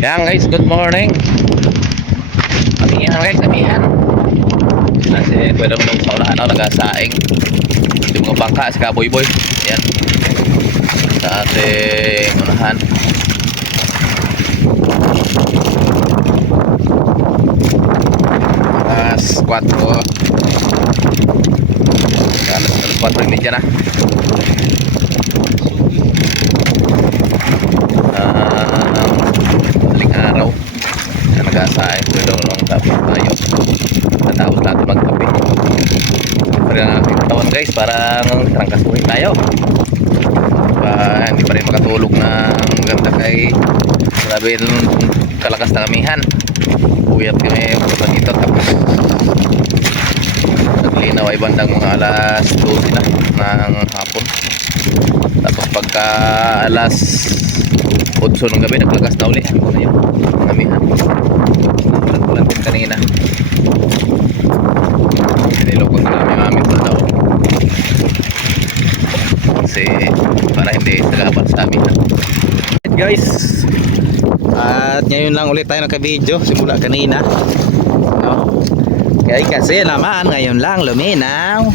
Yan guys, good morning. Amihan guys, amihan. Kasi pwede mo sa unahan ako nagasaing. Yung mga bangka sa kaboy-boy. Yan. Sa ating unahan. Alas 4. Alas 4 media na. Maling araw na nag-asahin ko daw lang tapos tayo natapos natin magkape pwede na natin katawan guys parang trangkasuhin tayo hindi pa rin makatulog ng ganda kay grabe yung kalakas ng amihan uyat kami punta dito tapos naglinaw ay bandang mga alas 12 na ng hapon tapos pagka alas 8 ng gabi naglagas na uli ano na yun amihan nagpulan din kanina sinilokon na namin aming daw kasi para hindi sagabal sa amin guys at ngayon lang ulit tayo naka-video simula kanina no? Kaya kasi naman ngayon lang luminaw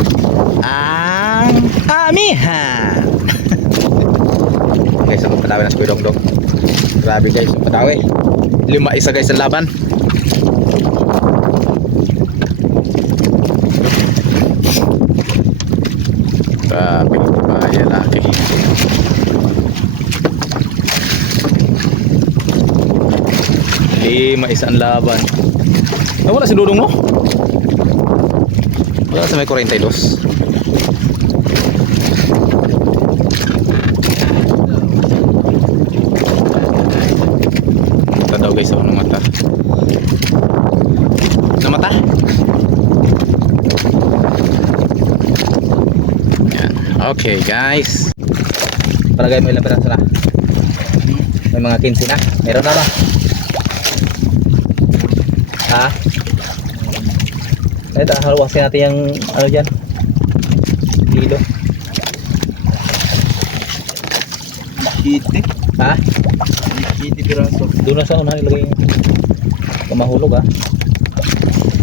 ang amihan guys ang padawi na si Kuya Dongdong grabe guys ang padawi 5-1 guys ang laban grabe kaya laki 5-1 ang laban nawala si Dudong no? Wala sa may 42 daw guys ako ng mata na mata yan. Okay guys palagay mo ilang peraso na may mga 15 na meron na ba ha ito haluwasin natin yung ano dyan kilo makiti ha makiti piraso doon na sa unahan ilagay yung mahulog ha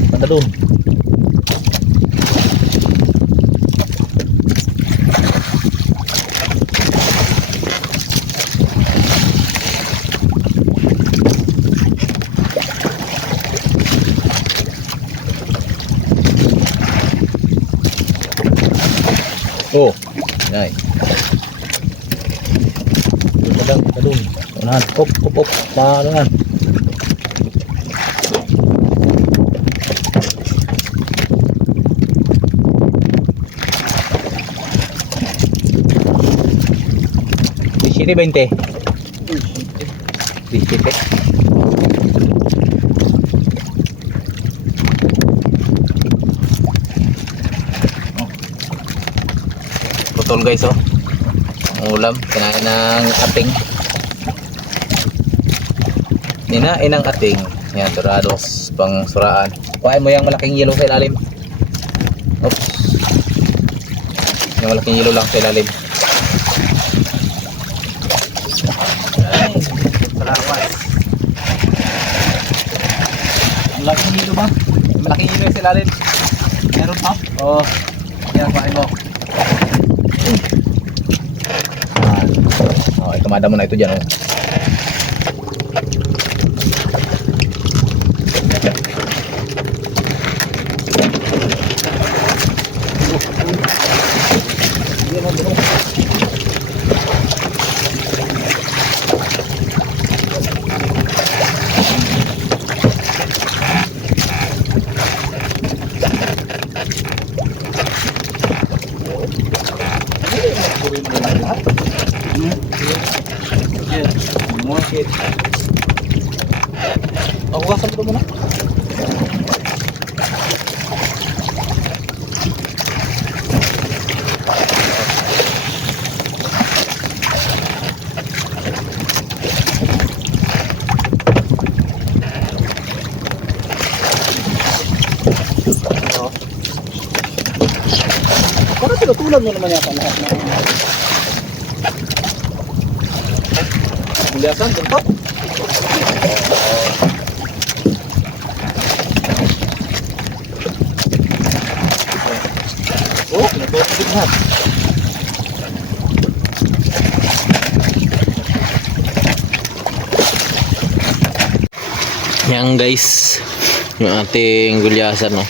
banda doon oh ay doon unahan op palangan di 20 di 7 putol guys oh ang ulam kinain ng ating ninain ng ating yan dorados pang suraan kuhain mo yung malaking yellow sa ilalim oops yung malaking yellow lang sa ilalim ay salamat malaking yellow ba malaking yellow sa ilalim meron pa oh yan kuhain mo okay, kamada mo na ito dyan oh. Ako kasal ko muna. Parang tinutulad mo naman yata lahat na. Bilasan, tuntok. Oh, nagpapagod na. Yan guys, yung ating gulyasan, no.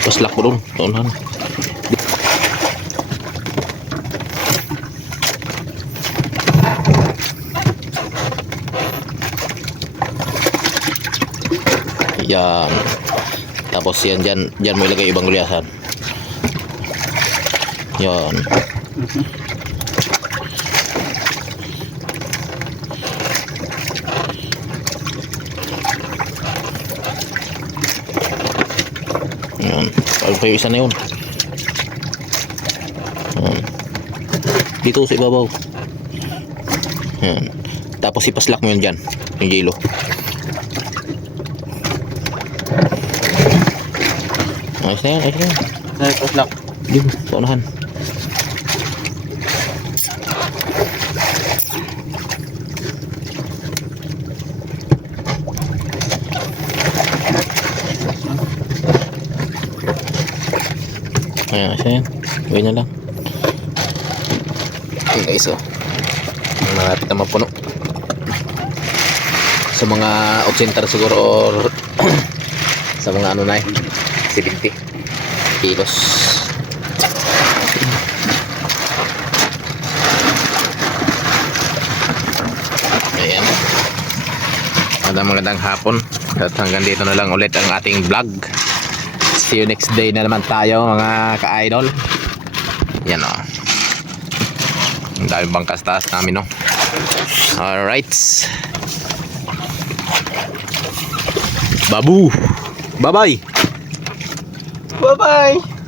Paslak ko dun, tuunan. Yan. Tapos yan dyan mo ilagay ibang gulyasan. Yan. Yan. Pag pa yung isa na yun. Yan. Dito sa ibabaw. Yan. Tapos ipaslak mo yun dyan. Yung yelo. Ayos na yan, ayos na yan. Nagpaslak. Yun, sa unahan. Ayan, ayos na yan. Ganyan lang. Okay guys, oh. Malapit na mapuno. Sa mga 80 siguro or sa mga ano na eh, 70 kilos. Ayan. Magandang hapon. At hanggang dito na lang ulit ang ating vlog. See you next day na naman tayo mga ka-idol. Yan o. Ang daming bangkas taas namin, no. Alright. Babu. Bye-bye. Bye-bye!